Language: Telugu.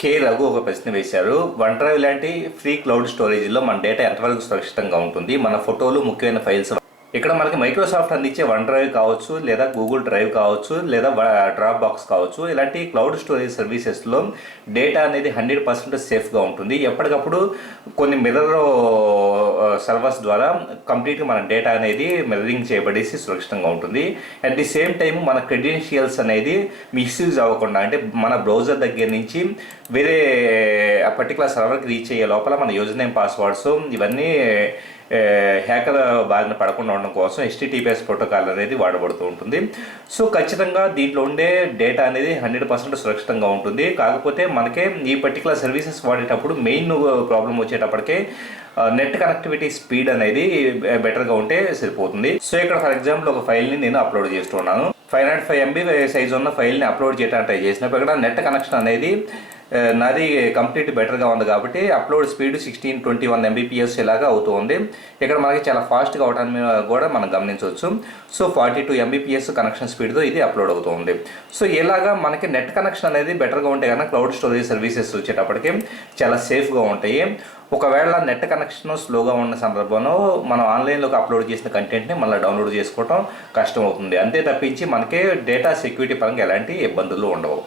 కే రఘు ఒక ప్రశ్న వేశారు. వన్ డ్రైవ్ లాంటి ఫ్రీ క్లౌడ్ స్టోరేజ్లో మన డేటా ఎంతవరకు సురక్షితంగా ఉంటుంది? మన ఫోటోలు ముఖ్యమైన ఫైల్స్ ఇక్కడ మనకి మైక్రోసాఫ్ట్ అందించే వన్ డ్రైవ్ కావచ్చు లేదా గూగుల్ డ్రైవ్ కావచ్చు లేదా డ్రాప్ బాక్స్ కావచ్చు ఇలాంటి క్లౌడ్ స్టోరేజ్ సర్వీసెస్లో డేటా అనేది హండ్రెడ్ పర్సెంట్ సేఫ్గా ఉంటుంది. ఎప్పటికప్పుడు కొన్ని మిర్రర్ సర్వర్స్ ద్వారా కంప్లీట్గా మన డేటా అనేది మిర్రరింగ్ చేయబడేసి సురక్షితంగా ఉంటుంది. అట్ ది సేమ్ టైం మన క్రెడెన్షియల్స్ అనేది మిస్యూజ్ అవ్వకుండా అంటే మన బ్రౌజర్ దగ్గర నుంచి వేరే పర్టికులర్ సర్వర్కి రీచ్ అయ్యే లోపల మన యూజర్ నేమ్ పాస్వర్డ్స్ ఇవన్నీ హ్యాకర్ బారిన పడకుండా ఉండడం కోసం హెచ్టిటిపిఎస్ ప్రోటోకాల్ అనేది వాడబడుతూ ఉంటుంది. సో ఖచ్చితంగా దీంట్లో ఉండే డేటా అనేది హండ్రెడ్ పర్సెంట్ సురక్షితంగా ఉంటుంది. కాకపోతే మనకే ఈ పర్టికులర్ సర్వీసెస్ వాడేటప్పుడు మెయిన్ ప్రాబ్లం వచ్చేటప్పటికే నెట్ కనెక్టివిటీ స్పీడ్ అనేది బెటర్గా ఉంటే సరిపోతుంది. సో ఇక్కడ ఫర్ ఎగ్జాంపుల్ ఒక ఫైల్ని నేను అప్లోడ్ చేస్తున్నాను five not five MB size ఉన్న ఫైల్ని అప్లోడ్ చేయడానికి ట్రై చేసినప్పుడు ఇక్కడ నెట్ కనెక్షన్ అనేది నాది కంప్లీట్ బెటర్గా ఉంది కాబట్టి upload speed sixteen twenty one Mbps ఇలాగా అవుతుంది ఇక్కడ మనకి చాలా ఫాస్ట్గా అవడానికి కూడా మనం గమనించవచ్చు. So forty two Mbps connection స్పీడ్తో ఇది అప్లోడ్ అవుతుంది సో ఇలాగా మనకి నెట్ కనెక్షన్ అనేది బెటర్గా ఉంటే కనుక క్లౌడ్ స్టోరేజ్ సర్వీసెస్ వచ్చేటప్పటికి చాలా సేఫ్గా ఉంటాయి. ఒకవేళ నెట్ కనెక్షన్ స్లోగా ఉన్న సందర్భంలో మనం ఆన్లైన్లోకి అప్లోడ్ చేసిన కంటెంట్ని మళ్ళీ డౌన్లోడ్ చేసుకోవడం కష్టం అవుతుంది అంతే తప్పించి మనకి డేటా సెక్యూరిటీ పరంగా ఎలాంటి ఇబ్బందులు ఉండవు.